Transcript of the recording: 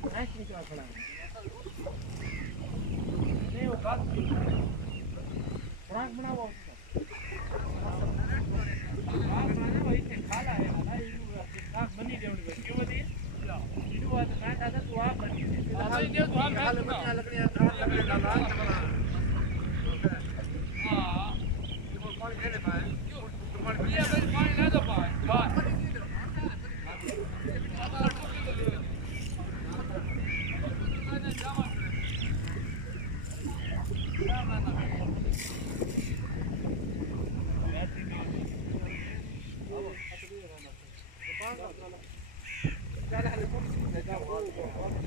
नहीं क्या खड़ा नहीं वो बात फ्रांक बनाओ फ्रांक बनाने वही से खाला है ना ये फ्रांक बनी देवनी बस क्यों दी ये बात ना था तू आप बनी हां ये तो हम खाले बनिया लकड़ियां खाल लकड़ी डाला हां वो पानी दे दे पाए पानी ये भाई पानी ना दो पाए हां चल